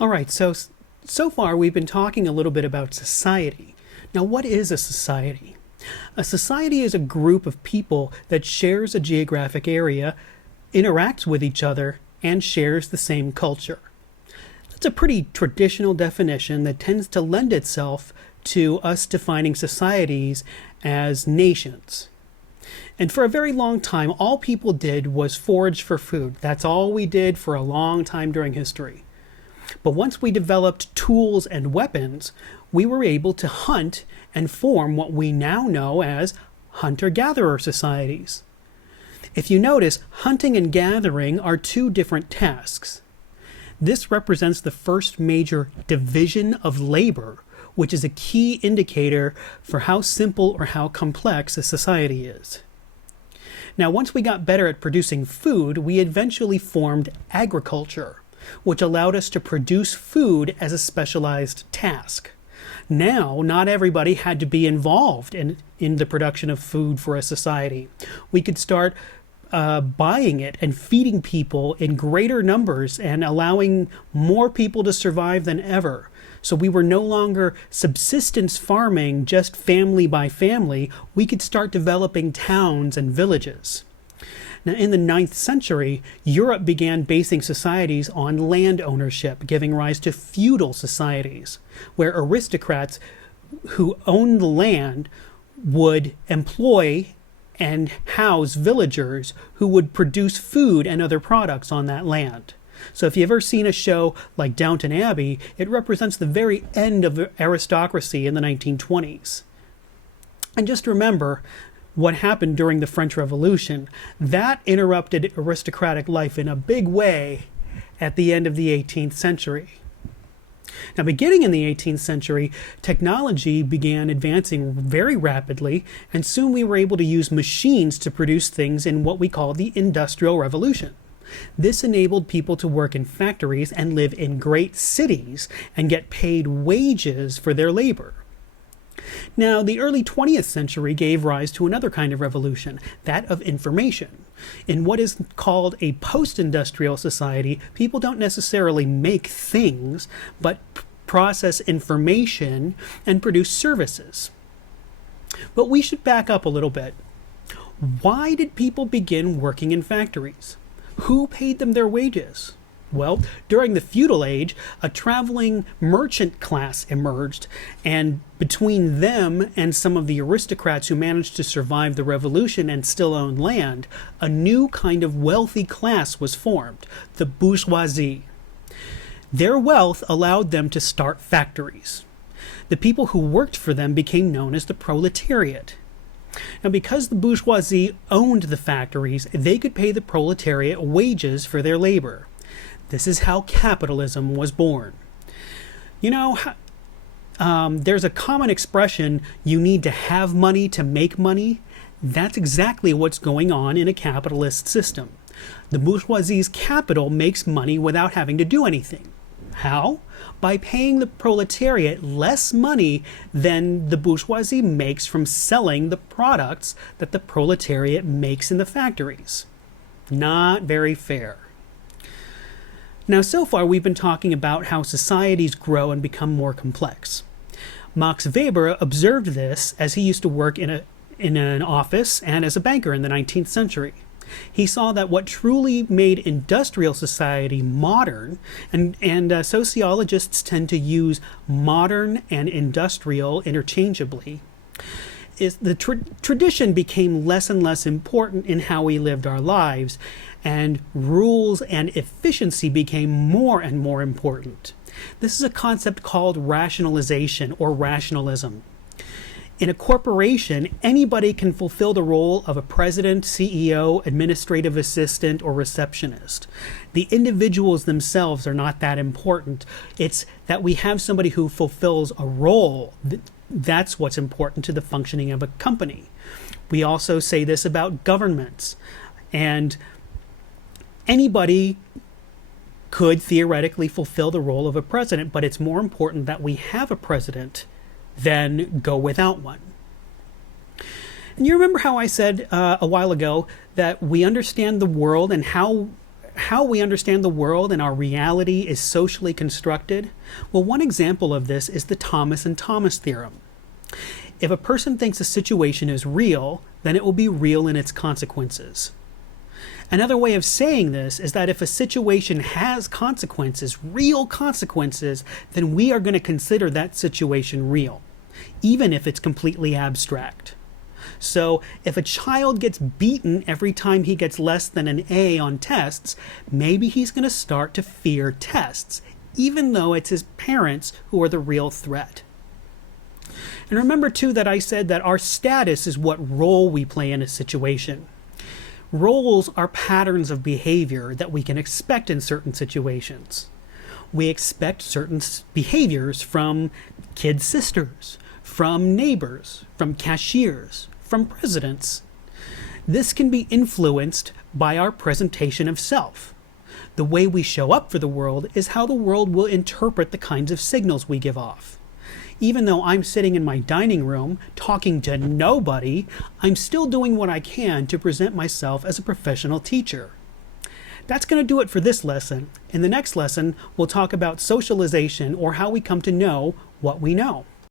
All right, so far we've been talking a little bit about society. Now, what is a society? A society is a group of people that shares a geographic area, interacts with each other, and shares the same culture. That's a pretty traditional definition that tends to lend itself to us defining societies as nations. And for a very long time, all people did was forage for food. That's all we did for a long time during history. But once we developed tools and weapons, we were able to hunt and form what we now know as hunter-gatherer societies. If you notice, hunting and gathering are two different tasks. This represents the first major division of labor, which is a key indicator for how simple or how complex a society is. Now, once we got better at producing food, we eventually formed agriculture, which allowed us to produce food as a specialized task. Now, not everybody had to be involved in the production of food for a society. We could start buying it and feeding people in greater numbers and allowing more people to survive than ever. So we were no longer subsistence farming just family by family. We could start developing towns and villages. Now, in the 9th century, Europe began basing societies on land ownership, giving rise to feudal societies, where aristocrats who owned the land would employ and house villagers who would produce food and other products on that land. So if you've ever seen a show like Downton Abbey, it represents the very end of aristocracy in the 1920s. And just remember what happened during the French Revolution. That interrupted aristocratic life in a big way at the end of the 18th century. Now, beginning in the 18th century, technology began advancing very rapidly, and soon we were able to use machines to produce things in what we call the Industrial Revolution. This enabled people to work in factories and live in great cities and get paid wages for their labor. Now, the early 20th century gave rise to another kind of revolution, that of information. In what is called a post-industrial society, people don't necessarily make things, but process information and produce services. But we should back up a little bit. Why did people begin working in factories? Who paid them their wages? Well, during the feudal age, a traveling merchant class emerged, and between them and some of the aristocrats who managed to survive the revolution and still own land, a new kind of wealthy class was formed, the bourgeoisie. Their wealth allowed them to start factories. The people who worked for them became known as the proletariat. Now, because the bourgeoisie owned the factories, they could pay the proletariat wages for their labor. This is how capitalism was born. You know, there's a common expression, you need to have money to make money. That's exactly what's going on in a capitalist system. The bourgeoisie's capital makes money without having to do anything. How? By paying the proletariat less money than the bourgeoisie makes from selling the products that the proletariat makes in the factories. Not very fair. Now, so far we've been talking about how societies grow and become more complex. Max Weber observed this as he used to work in an office and as a banker in the 19th century. He saw that what truly made industrial society modern, and sociologists tend to use modern and industrial interchangeably, is the tradition became less and less important in how we lived our lives, and rules and efficiency became more and more important. This is a concept called rationalization or rationalism. In a corporation, anybody can fulfill the role of a president, CEO, administrative assistant, or receptionist. The individuals themselves are not that important. It's that we have somebody who fulfills a role. That's what's important to the functioning of a company. We also say this about governments. And anybody could theoretically fulfill the role of a president, but it's more important that we have a president than go without one. And you remember how I said a while ago that we understand the world and how how we understand the world and our reality is socially constructed? Well, one example of this is the Thomas and Thomas theorem. If a person thinks a situation is real, then it will be real in its consequences. Another way of saying this is that if a situation has consequences, real consequences, then we are going to consider that situation real, even if it's completely abstract. So if a child gets beaten every time he gets less than an A on tests, maybe he's going to start to fear tests, even though it's his parents who are the real threat. And remember too that I said that our status is what role we play in a situation. Roles are patterns of behavior that we can expect in certain situations. We expect certain behaviors from kid sisters, from neighbors, from cashiers, from presidents. This can be influenced by our presentation of self. The way we show up for the world is how the world will interpret the kinds of signals we give off. Even though I'm sitting in my dining room talking to nobody, I'm still doing what I can to present myself as a professional teacher. That's going to do it for this lesson. In the next lesson, we'll talk about socialization, or how we come to know what we know.